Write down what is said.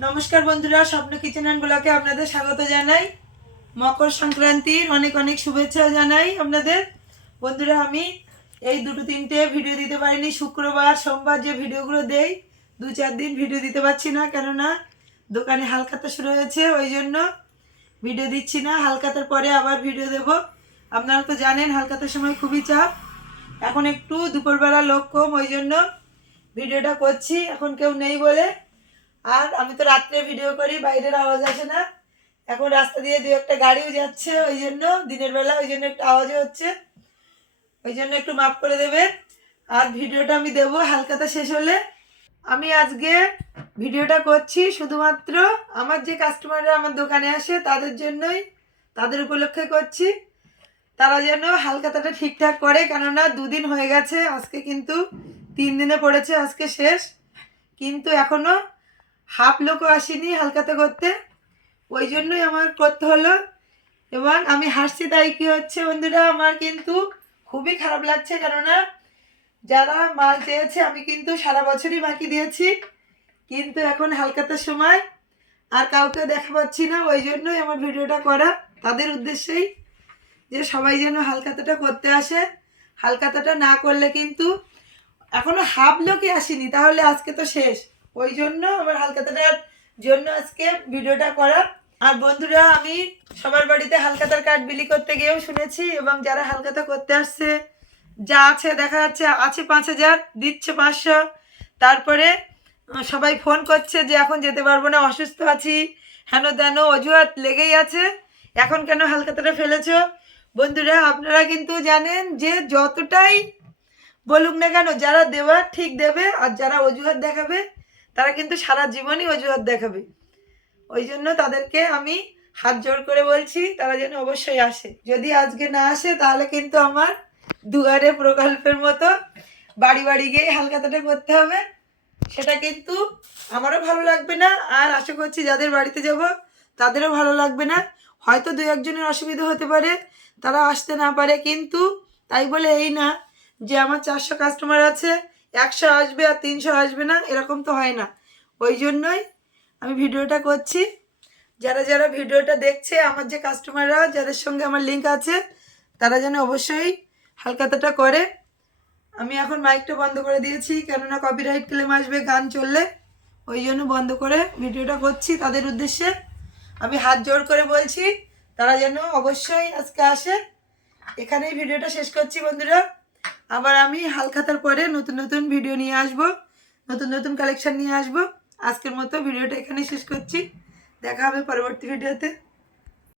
নমস্কার বন্ধুরা, স্বপ্ন কিচেন অ্যান্ড ব্লকে আপনাদের স্বাগত জানাই। মকর সংক্রান্তির অনেক অনেক শুভেচ্ছা জানাই আপনাদের। বন্ধুরা, আমি এই দুটো তিনটে ভিডিও দিতে পারিনি। শুক্রবার, সোমবার যে ভিডিওগুলো দেই, দু চার দিন ভিডিও দিতে পারছি না, কেননা দোকানে হালখাতা শুরু হয়েছে, ওই জন্য ভিডিও দিচ্ছি না। হালকাতার পরে আবার ভিডিও দেব। আপনারা তো জানেন হালকাতার সময় খুবই চাপ। এখন একটু দুপুরবেলা লোক কম, ওই জন্য ভিডিওটা করছি। এখন কেউ নেই বলে আর আমি তো রাত্রে ভিডিও করি, বাইরের আওয়াজ আসে না। এখন রাস্তা দিয়ে দু একটা গাড়িও যাচ্ছে, ওই জন্য, দিনের বেলা, ওই জন্য একটু আওয়াজও হচ্ছে। ওই জন্য একটু মাফ করে দেবে। আর ভিডিওটা আমি দেবো হালকাতা শেষ হলে। আমি আজকে ভিডিওটা করছি শুধুমাত্র আমার যে কাস্টমাররা আমার দোকানে আসে, তাদের জন্যই, তাদের উপলক্ষে করছি। তারা যেন হালকাতাটা ঠিকঠাক করে, কেননা দুদিন হয়ে গেছে, আজকে কিন্তু তিন দিনে পড়েছে, আজকে শেষ। কিন্তু এখনও হাফ লোকও আসেনি হালকাতে করতে। ওই জন্যই আমার করতে হলো। এবং আমি হাসছি তাই কি হচ্ছে বন্ধুরা, আমার কিন্তু খুবই খারাপ লাগছে। কেননা যারা মাল চেয়েছে, আমি কিন্তু সারা বছরই বাকি দিয়েছি। কিন্তু এখন হালকাতার সময়। আর কাউকে দেখা পাচ্ছি না, ওই জন্যই আমার ভিডিওটা করা। তাদের উদ্দেশ্যেই যে সবাই যেন হালকাতাটা করতে আসে। হালকাতাটা না করলে কিন্তু এখনও হাফ লোকই আসেনি, তাহলে আজকে তো শেষ। ওই জন্য আমার হালকাতাটার জন্য আজকে ভিডিওটা করা। আর বন্ধুরা, আমি সবার বাড়িতে হালকাতার কাঠ বিলি করতে গিয়েও শুনেছি এবং যারা হালকাতা করতে আসছে, যা আছে দেখা যাচ্ছে, আছে পাঁচ হাজার, দিচ্ছে পাঁচশো। তারপরে সবাই ফোন করছে যে এখন যেতে পারব না, অসুস্থ আছি। হেন তেন অজুহাত লেগেই আছে। এখন কেন হালকাতাটা ফেলেছ? বন্ধুরা, আপনারা কিন্তু জানেন যে যতটাই বলুক না কেন, যারা দেওয়ার ঠিক দেবে, আর যারা অজুহাত দেখাবে তারা কিন্তু সারা জীবনই অজুহাত দেখাবে। ওই জন্য তাদেরকে আমি হাত জোর করে বলছি, তারা যেন অবশ্যই আসে। যদি আজকে না আসে, তাহলে কিন্তু আমার দুয়ারে প্রকল্পের মতো বাড়ি বাড়ি গিয়ে হালকাতাটা করতে হবে। সেটা কিন্তু আমারও ভালো লাগবে না, আর আশা করছি যাদের বাড়িতে যাব, তাদেরও ভালো লাগবে না। হয়তো দু একজনের অসুবিধা হতে পারে, তারা আসতে না পারে, কিন্তু তাই বলে এই না যে আমার চারশো কাস্টমার আছে একশো আসবে আর তিনশো আসবে না, এরকম তো হয় না। ওই জন্যই আমি ভিডিওটা করছি। যারা যারা ভিডিওটা দেখছে, আমার যে কাস্টমাররা যাদের সঙ্গে আমার লিঙ্ক আছে, তারা যেন অবশ্যই হালকাতাটা করে। আমি এখন মাইকটা বন্ধ করে দিয়েছি, কেননা কপিরাইট ক্লেম আসবে, গান চললে। ওই জন্য বন্ধ করে ভিডিওটা করছি তাদের উদ্দেশ্যে। আমি হাত জোর করে বলছি, তারা যেন অবশ্যই আজকে আসে। এখানেই ভিডিওটা শেষ করছি বন্ধুরা। আবার আমি হালখাতার পরে নতুন নতুন ভিডিও নিয়ে আসব, নতুন নতুন কালেকশান নিয়ে আসব। আজকের মতো ভিডিওটা এখানে শেষ করছি। দেখা হবে পরবর্তী ভিডিওতে